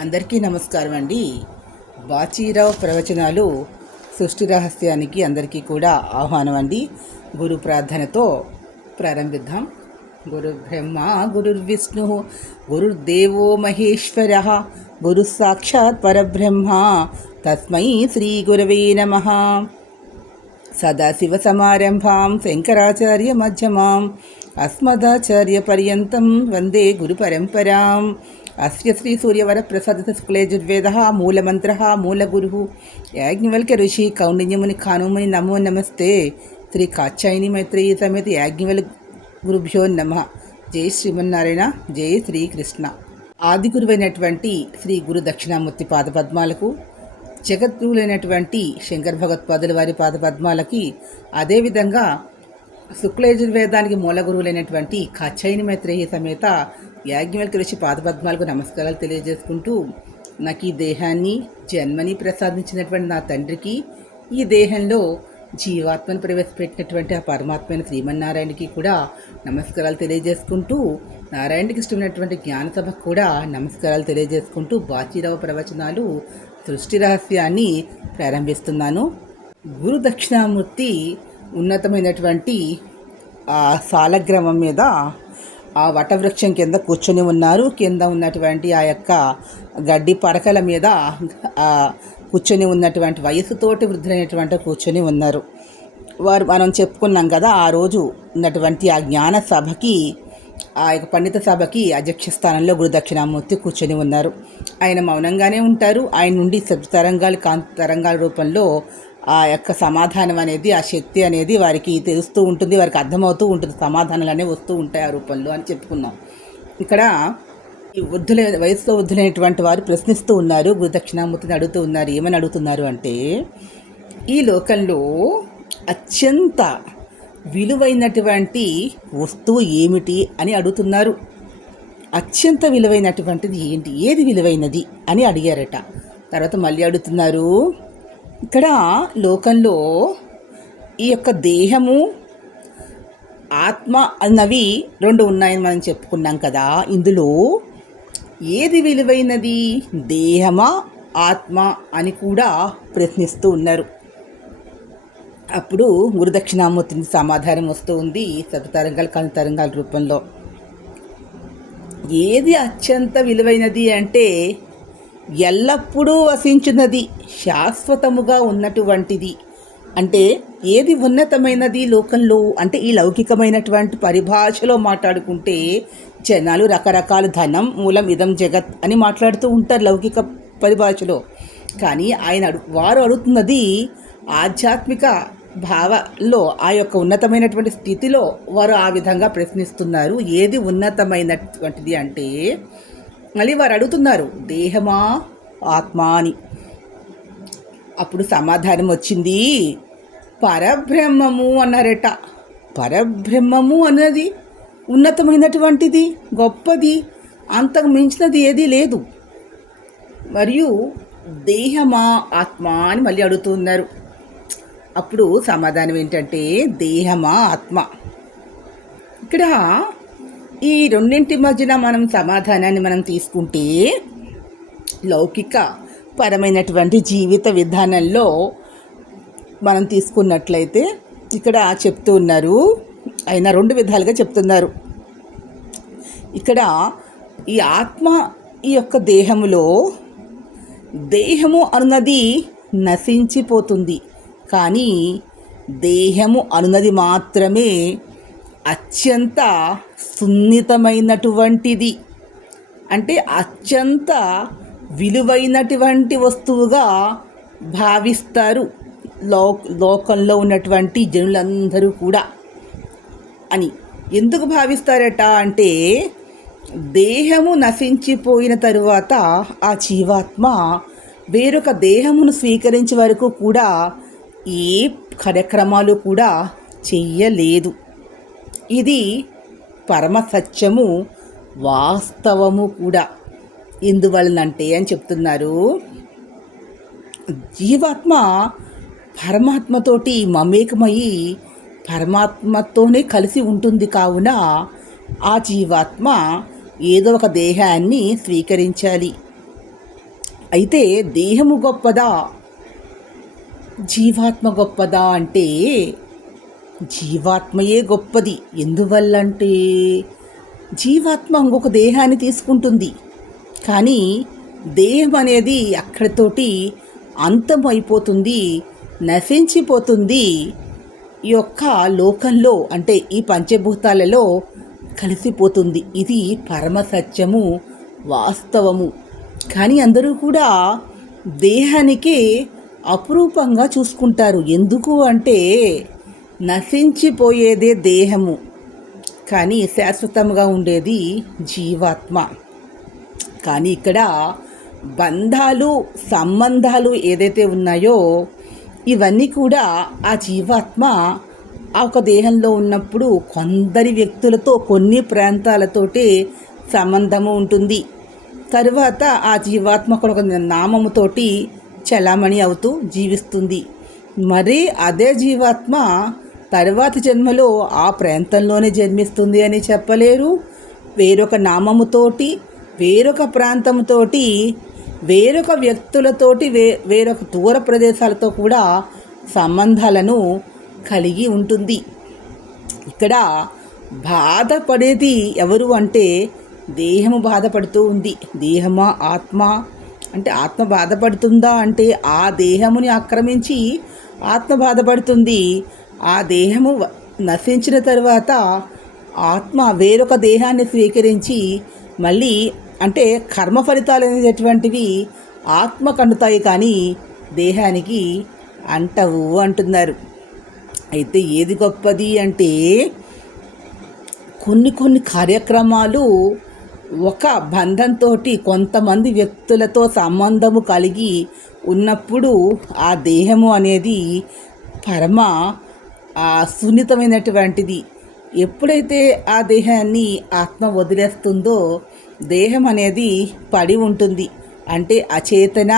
అందరికీ నమస్కారం అండి. బాచీరావు ప్రవచనాలు సృష్టి రహస్యానికి అందరికీ కూడా ఆహ్వానం అండి. గురు ప్రార్థనతో ప్రారంభిద్దాం. గురు బ్రహ్మ గురుర్విష్ణు గురుర్దేవో మహేశ్వర గురు సాక్షాత్ పరబ్రహ్మ తస్మై శ్రీ గురవే నమ. సదాశివసమారంభాం శంకరాచార్య మధ్యమాం అస్మదాచార్యపర్యంతం వందే గురు పరంపరాం. శ్రీ సూర్యవరప్రసాద శుక్లయజుర్వేద మూలమంత్ర మూలగురు. యాజ్ఞవల్క్య ఋషి కౌండిన్యముని ఖానుముని నమో నమస్తే. శ్రీ కాచాయిని మైత్రేయ సమేత యాజ్ఞవల్ గురుభ్యో నమ. జై శ్రీమన్నారాయణ జై శ్రీకృష్ణ. ఆది గురువైనటువంటి శ్రీ గురు దక్షిణామూర్తి పాదపద్మాలకు జగద్గురులైనటువంటి శంకర్ భగవత్పాదుల వారి పాదపద్మాలకి అదేవిధంగా శుక్లయజుర్వేదానికి మూల గురువులైనటువంటి కచ్చైని మైత్రేయ సమేత యాజ్ఞవల్కి ఋషి పాదపద్మాలకు నమస్కారాలు తెలియజేసుకుంటూ నాకు ఈ దేహాన్ని జన్మని ప్రసాదించినటువంటి నా తండ్రికి ఈ దేహంలో జీవాత్మను ప్రవేశపెట్టినటువంటి ఆ పరమాత్మైన శ్రీమన్నారాయణకి కూడా నమస్కారాలు తెలియజేసుకుంటూ నారాయణకి ఇష్టమైనటువంటి జ్ఞానసభకు కూడా నమస్కారాలు తెలియజేసుకుంటూ బాచీరావు ప్రవచనాలు సృష్టి రహస్యాన్ని ప్రారంభిస్తున్నాను. గురు దక్షిణామూర్తి ఉన్నతమైనటువంటి ఆ సాలగ్రామం మీద ఆ వటవృక్షం కింద కూర్చొని ఉన్నారు. కింద ఉన్నటువంటి ఆ యొక్క గడ్డి పడకల మీద కూర్చొని ఉన్నటువంటి వయసుతోటి వృద్ధులైనటువంటి కూర్చొని ఉన్నారు. వారు మనం చెప్పుకున్నాం కదా ఆ రోజు ఉన్నటువంటి ఆ జ్ఞాన సభకి ఆ యొక్క పండిత సభకి అధ్యక్ష స్థానంలో గురు దక్షిణామూర్తి కూర్చొని ఉన్నారు. ఆయన మౌనంగానే ఉంటారు. ఆయన నుండి శబ్దతరంగాలు కాంతి తరంగాల రూపంలో ఆ యొక్క సమాధానం అనేది ఆ శక్తి అనేది వారికి తెలుస్తూ ఉంటుంది. వారికి అర్థమవుతూ ఉంటుంది. సమాధానాలు అనేవి వస్తూ ఉంటాయి ఆ రూపంలో అని చెప్పుకున్నాం. ఇక్కడ ఈ వృద్ధుల వయసులో వృద్ధులైనటువంటి వారు ప్రశ్నిస్తూ ఉన్నారు. గురు దక్షిణామూర్తిని అడుగుతూ ఉన్నారు. ఏమని అడుగుతున్నారు అంటే ఈ లోకంలో అత్యంత విలువైనటువంటి వస్తువు ఏమిటి అని అడుగుతున్నారు. అత్యంత విలువైనటువంటిది ఏంటి? ఏది విలువైనది అని అడిగారట. తర్వాత మళ్ళీ అడుగుతున్నారు ఇక్కడ లోకంలో ఈ యొక్క దేహము ఆత్మ అన్నవి రెండు ఉన్నాయని మనం చెప్పుకున్నాం కదా. ఇందులో ఏది విలువైనది? దేహమా ఆత్మ అని కూడా ప్రశ్నిస్తూ ఉన్నారు. అప్పుడు గురుదక్షిణామూర్తిని సమాధానం వస్తూ ఉంది సతతరంగాలు కనుతరంగాల రూపంలో. ఏది అత్యంత విలువైనది అంటే ఎల్లప్పుడూ వసించున్నది శాశ్వతముగా ఉన్నటువంటిది. అంటే ఏది ఉన్నతమైనది లోకంలో అంటే ఈ లౌకికమైనటువంటి పరిభాషలో మాట్లాడుకుంటే జనాలు రకరకాల ధనం మూలం ఇదం జగత్ అని మాట్లాడుతూ ఉంటారు లౌకిక పరిభాషలో. కానీ ఆయన అడు వారు అడుగుతున్నది ఆధ్యాత్మిక భావలో ఆ యొక్క ఉన్నతమైనటువంటి స్థితిలో వారు ఆ విధంగా ప్రశ్నిస్తున్నారు. ఏది ఉన్నతమైనటువంటిది అంటే మళ్ళీ వారు అడుగుతున్నారు దేహమా ఆత్మ అని అప్పుడు సమాధానం వచ్చింది పరబ్రహ్మము అన్నారట. పరబ్రహ్మము అన్నది ఉన్నతమైనటువంటిది గొప్పది అంతకు మించినది ఏదీ లేదు. మరియు దేహమా ఆత్మ అని మళ్ళీ అడుగుతున్నారు. అప్పుడు సమాధానం ఏంటంటే దేహమా ఆత్మ. ఇక్కడ ఈ రెండింటి మధ్యన మనం సమాధానాన్ని మనం తీసుకుంటే లౌకిక పరమైనటువంటి జీవిత విధానంలో మనం తీసుకున్నట్లయితే ఇక్కడ చెప్తూ ఉన్నారు. అయినా రెండు విధాలుగా చెప్తున్నారు. ఇక్కడ ఈ ఆత్మ ఈ యొక్క దేహములో దేహము అన్నది నశించిపోతుంది. కానీ దేహము అనున్నది మాత్రమే అత్యంత సున్నితమైనటువంటిది. అంటే అత్యంత విలువైనటువంటి వస్తువుగా భావిస్తారు లో లోకంలో ఉన్నటువంటి జనులందరూ కూడా అని. ఎందుకు భావిస్తారట అంటే దేహము నశించిపోయిన తరువాత ఆ జీవాత్మ వేరొక దేహమును స్వీకరించే వరకు కూడా ఏ కార్యక్రమాలు కూడా చెయ్యలేదు. ఇది పరమ సత్యము వాస్తవము కూడా. ఎందువలనంటే అని చెప్తున్నారు. జీవాత్మ పరమాత్మతోటి మమేకమయ్యి పరమాత్మతోనే కలిసి ఉంటుంది కావున ఆ జీవాత్మ ఏదో ఒక దేహాన్ని స్వీకరించాలి. అయితే దేహము గొప్పదా? జీవాత్మ గొప్పదా అంటే జీవాత్మయే గొప్పది. ఎందువల్ల అంటే జీవాత్మ ఇంకొక దేహాన్ని తీసుకుంటుంది. కానీ దేహం అనేది అక్కడితోటి అంతం అయిపోతుంది నశించిపోతుంది. ఈ యొక్క లోకంలో అంటే ఈ పంచభూతాలలో కలిసిపోతుంది. ఇది పరమ సత్యము వాస్తవము. కానీ అందరూ కూడా దేహానికే అపురూపంగా చూసుకుంటారు. ఎందుకు అంటే నశించిపోయేదే దేహము. కానీ శాశ్వతంగా ఉండేది జీవాత్మ. కానీ ఇక్కడ బంధాలు సంబంధాలు ఏదైతే ఉన్నాయో ఇవన్నీ కూడా ఆ జీవాత్మ ఆ ఒక దేహంలో ఉన్నప్పుడు కొందరి వ్యక్తులతో కొన్ని ప్రాంతాలతోటి సంబంధము ఉంటుంది. తరువాత ఆ జీవాత్మ కూడా ఒక నామముతోటి చలామణి అవుతూ జీవిస్తుంది. మరి అదే జీవాత్మ తర్వాతి జన్మలో ఆ ప్రాంతంలోనే జన్మిస్తుంది అని చెప్పలేరు. వేరొక నామముతోటి వేరొక ప్రాంతంతోటి వేరొక వ్యక్తులతోటి వే వేరొక దూర ప్రదేశాలతో కూడా సంబంధాలను కలిగి ఉంటుంది. ఇక్కడ బాధపడేది ఎవరు అంటే దేహము బాధపడుతూ ఉంది. దేహమా ఆత్మ? అంటే ఆత్మ బాధపడుతుందా అంటే ఆ దేహముని ఆక్రమించి ఆత్మ బాధపడుతుంది. ఆ దేహము నశించిన తర్వాత ఆత్మ వేరొక దేహాన్ని స్వీకరించి మళ్ళీ అంటే కర్మ ఫలితాలు అనేటటువంటివి ఆత్మ కండుతాయి కానీ దేహానికి అంటవు అంటున్నారు. అయితే ఏది గొప్పది అంటే కొన్ని కొన్ని కార్యక్రమాలు ఒక బంధంతో కొంతమంది వ్యక్తులతో సంబంధము కలిగి ఉన్నప్పుడు ఆ దేహము అనేది పరమ సున్నితమైనటువంటిది. ఎప్పుడైతే ఆ దేహాన్ని ఆత్మ వదిలేస్తుందో దేహం అనేది పడి ఉంటుంది. అంటే అచేతన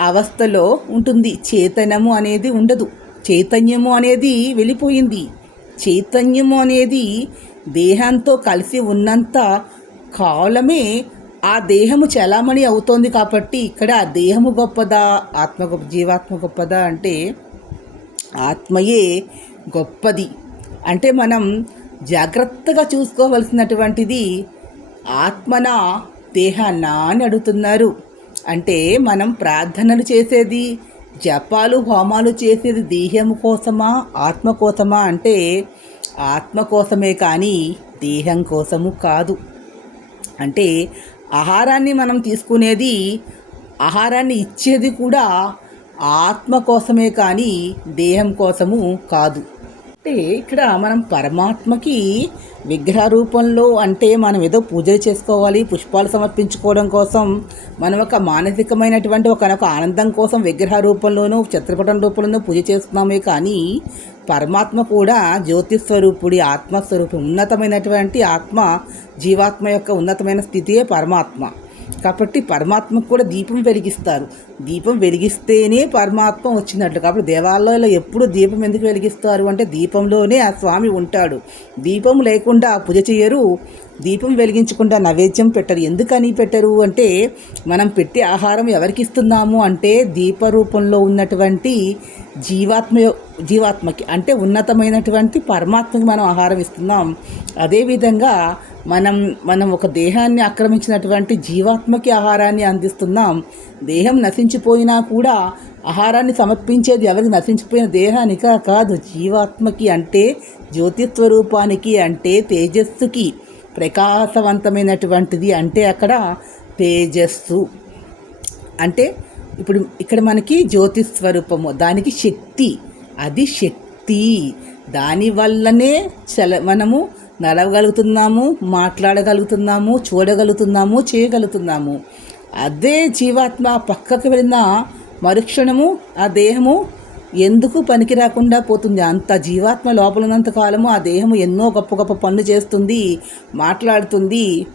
అవస్థలో ఉంటుంది. చేతనము అనేది ఉండదు. చైతన్యము అనేది వెళ్ళిపోయింది. చైతన్యము అనేది దేహంతో కలిసి ఉన్నంత కాలమే ఆ దేహము చలామణి అవుతోంది కాబట్టి ఇక్కడ ఆ దేహము గొప్పదా ఆత్మ గొప్ప జీవాత్మ గొప్పదా అంటే ఆత్మయే గొప్పది. అంటే మనం జాగ్రత్తగా చూసుకోవలసినటువంటిది ఆత్మన దేహాన్న అని అడుగుతున్నారు. అంటే మనం ప్రార్థనలు చేసేది జపాలు హోమాలు చేసేది దేహం కోసమా ఆత్మ కోసమా అంటే ఆత్మ కోసమే కానీ దేహం కోసము కాదు. అంటే ఆహారాన్ని మనం తీసుకునేది ఆహారాన్ని ఇచ్చేది కూడా ఆత్మ కోసమే కానీ దేహం కోసము కాదు. అంటే ఇక్కడ మనం పరమాత్మకి విగ్రహ రూపంలో అంటే మనం ఏదో పూజలు చేసుకోవాలి పుష్పాలు సమర్పించుకోవడం కోసం మనం ఒక మానసికమైనటువంటి ఒక ఆనందం కోసం విగ్రహ రూపంలోనూ చిత్రపటం రూపంలోనూ పూజ చేస్తున్నామే కానీ పరమాత్మ కూడా జ్యోతిస్వరూపుడి ఆత్మస్వరూపం ఉన్నతమైనటువంటి ఆత్మ జీవాత్మ యొక్క ఉన్నతమైన స్థితియే పరమాత్మ. కాబట్టి పరమాత్మకు కూడా దీపం వెలిగిస్తారు. దీపం వెలిగిస్తేనే పరమాత్మ వచ్చినట్లు. కాబట్టి దేవాలయంలో ఎప్పుడు దీపం ఎందుకు వెలిగిస్తారు? అంటే దీపంలోనే ఆ స్వామి ఉంటాడు. దీపం లేకుండా పూజ చేయరు. దీపం వెలిగించకుండా నైవేద్యం పెట్టరు. ఎందుకని పెట్టరు అంటే మనం పెట్టే ఆహారం ఎవరికి ఇస్తున్నాము అంటే దీప రూపంలో ఉన్నటువంటి జీవాత్మ జీవాత్మకి అంటే ఉన్నతమైనటువంటి పరమాత్మకి మనం ఆహారం ఇస్తున్నాం. అదేవిధంగా మనం మనం ఒక దేహాన్ని ఆక్రమించినటువంటి జీవాత్మకి ఆహారాన్ని అందిస్తున్నాం. దేహం నశించిపోయినా కూడా ఆహారాన్ని సమర్పించేది ఎవరికి నశించిపోయిన దేహానిక కాదు జీవాత్మకి అంటే జ్యోతిస్వరూపానికి అంటే తేజస్సుకి. ప్రకాశవంతమైనటువంటిది అంటే అక్కడ తేజస్సు. అంటే ఇప్పుడు ఇక్కడ మనకి జ్యోతిస్వరూపము దానికి శక్తి. అది శక్తి. దానివల్లనే చల మనము నడవగలుగుతున్నాము మాట్లాడగలుగుతున్నాము చూడగలుగుతున్నాము చేయగలుగుతున్నాము. అదే జీవాత్మ పక్కకు వెళ్ళిన మరుక్షణము ఆ దేహము ఎందుకు పనికి రాకుండా పోతుంది? అంత జీవాత్మ లోపల ఉన్నంత కాలము ఆ దేహము ఎన్నో గొప్ప గొప్ప పనులు చేస్తుంది మాట్లాడుతుంది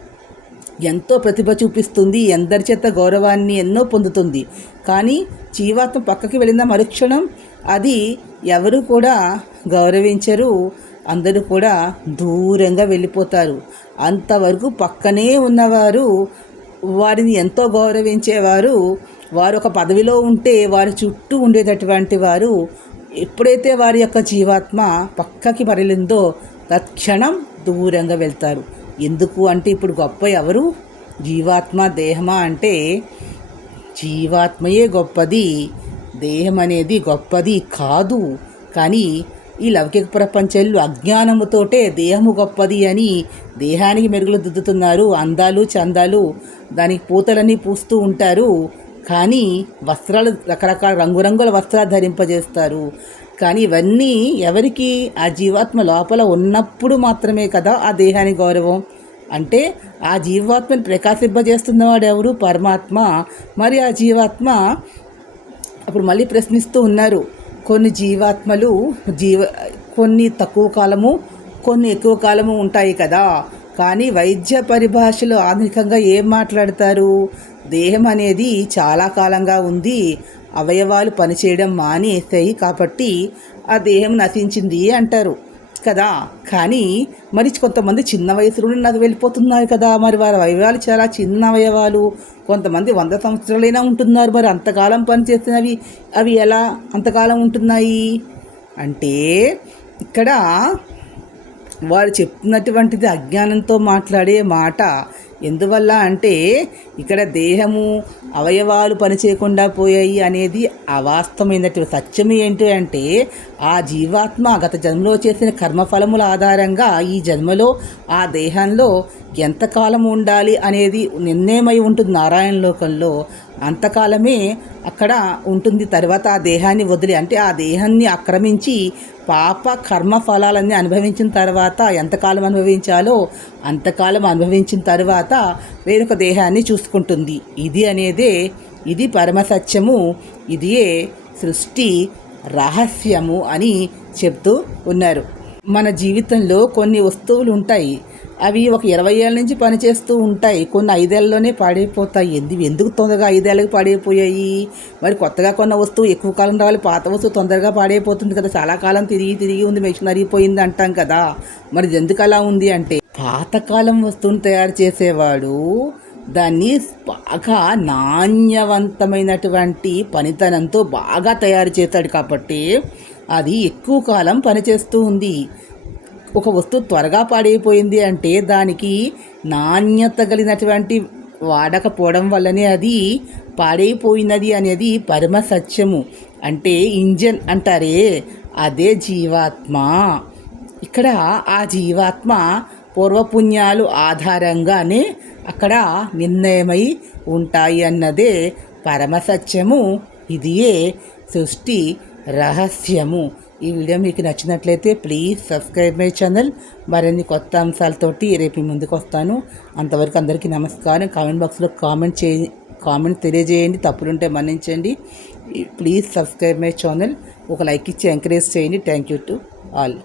ఎంతో ప్రతిభ చూపిస్తుంది ఎందరి చేత గౌరవాన్ని ఎన్నో పొందుతుంది. కానీ జీవాత్మ పక్కకి వెళ్ళిన మరుక్షణం అది ఎవరు కూడా గౌరవించరు అందరూ కూడా దూరంగా వెళ్ళిపోతారు. అంతవరకు పక్కనే ఉన్నవారు వారిని ఎంతో గౌరవించేవారు వారు ఒక పదవిలో ఉంటే వారి చుట్టూ ఉండేటటువంటి వారు ఎప్పుడైతే వారి యొక్క జీవాత్మ పక్కకి మరలిందో తత్క్షణం దూరంగా వెళ్తారు. ఎందుకు అంటే ఇప్పుడు గొప్ప ఎవరు? జీవాత్మ దేహమా అంటే జీవాత్మయే గొప్పది. దేహం అనేది గొప్పది కాదు. కానీ ఈ లౌకిక ప్రపంచంలో అజ్ఞానముతోటే దేహము గొప్పది అని దేహానికి మెరుగులు దిద్దుతున్నారు. అందాలు చందాలు దానికి పూతలన్నీ పూస్తూ ఉంటారు. కానీ వస్త్రాలు రకరకాల రంగురంగుల వస్త్రాలు ధరింపజేస్తారు. కానీ ఇవన్నీ ఎవరికి? ఆ జీవాత్మ లోపల ఉన్నప్పుడు మాత్రమే కదా ఆ దేహానికి గౌరవం. అంటే ఆ జీవాత్మని ప్రకాశింపజేస్తున్నవాడు ఎవరు? పరమాత్మ. మరి ఆ జీవాత్మ అప్పుడు మళ్ళీ ప్రశ్నిస్తూ ఉన్నారు. కొన్ని జీవాత్మలు జీవ కొన్ని తక్కువ కాలము కొన్ని ఎక్కువ కాలము ఉంటాయి కదా. కానీ వైద్య పరిభాషలో ఆధునికంగా ఏం మాట్లాడతారు? దేహం అనేది చాలా కాలంగా ఉంది. అవయవాలు పనిచేయడం మానేస్తాయి కాబట్టి ఆ దేహం నశించింది అంటారు కదా. కానీ మరి కొంతమంది చిన్న వయసులోనే నాకు వెళ్ళిపోతున్నారు కదా. మరి వారి అవయవాలు చాలా చిన్న అవయవాలు. కొంతమంది వంద సంవత్సరాలైనా ఉంటున్నారు. మరి అంతకాలం పనిచేస్తున్నవి అవి ఎలా? అంతకాలం ఉంటున్నాయి? అంటే ఇక్కడ వారు చెప్తున్నటువంటిది అజ్ఞానంతో మాట్లాడే మాట ఎందువల్ల అంటే ఇక్కడ దేహము అవయవాలు పనిచేయకుండా పోయాయి అనేది అవాస్తవమైనటువంటి సత్యం ఏంటి అంటే ఆ జీవాత్మ గత జన్మలో చేసిన కర్మఫలముల ఆధారంగా ఈ జన్మలో ఆ దేహంలో ఎంతకాలం ఉండాలి అనేది నిర్ణయమై ఉంటుంది నారాయణ లోకంలో. అంతకాలమే అక్కడ ఉంటుంది. తర్వాత ఆ దేహాన్ని వదిలి అంటే ఆ దేహాన్ని ఆక్రమించి పాప కర్మ ఫలాలన్నీ అనుభవించిన తర్వాత ఎంతకాలం అనుభవించాలో అంతకాలం అనుభవించిన తర్వాత వేరొక దేహాన్ని చూసుకుంటుంది. ఇది అనేదే ఇది పరమసత్యము ఇదియే సృష్టి రహస్యము అని చెప్తూ ఉన్నారు. మన జీవితంలో కొన్ని వస్తువులు ఉంటాయి. అవి ఒక ఇరవై ఏళ్ళ నుంచి పనిచేస్తూ ఉంటాయి. కొన్ని ఐదేళ్ళలోనే పాడైపోతాయి. ఎందుకు ఎందుకు తొందరగా ఐదేళ్ళకి పాడైపోయాయి? మరి కొత్తగా కొన్న వస్తువు ఎక్కువ కాలం రావాలి. పాత వస్తువు తొందరగా పాడైపోతుంది కదా. చాలా కాలం తిరిగి తిరిగి ఉంది. మెషిన్ అరిగిపోయింది అంటాం కదా. మరి ఎందుకు అలా ఉంది అంటే? పాతకాలం వస్తువుని తయారు చేసేవాడు దాన్ని బాగా నాణ్యవంతమైనటువంటి పనితనంతో బాగా తయారు చేస్తాడు కాబట్టి అది ఎక్కువ కాలం పనిచేస్తూ ఉంది. ఒక వస్తువు త్వరగా పాడైపోయింది అంటే దానికి నాణ్యత కలిగినటువంటి వాడకపోవడం వల్లనే అది పాడైపోయినది అనేది పరమ సత్యము. అంటే ఇంజన్ అంటారే అదే జీవాత్మ. ఇక్కడ ఆ జీవాత్మ పూర్వపుణ్యాలు ఆధారంగానే అక్కడ నిర్ణయమై ఉంటాయి అన్నదే పరమసత్యము ఇదియే సృష్టి రహస్యము. ఈ వీడియో మీకు నచ్చినట్లయితే ప్లీజ్ సబ్స్క్రైబ్ మై ఛానల్. మరిన్ని కొత్త అంశాలతోటి రేపు ముందుకు వస్తాను. అంతవరకు అందరికీ నమస్కారం. కామెంట్ బాక్స్లో కామెంట్ చే కామెంట్ తెలియజేయండి. తప్పులుంటే మన్నించండి. Please subscribe my channel. ఒక లైక్ ఇచ్చి ఎంకరేజ్ చేయండి. Thank you to all.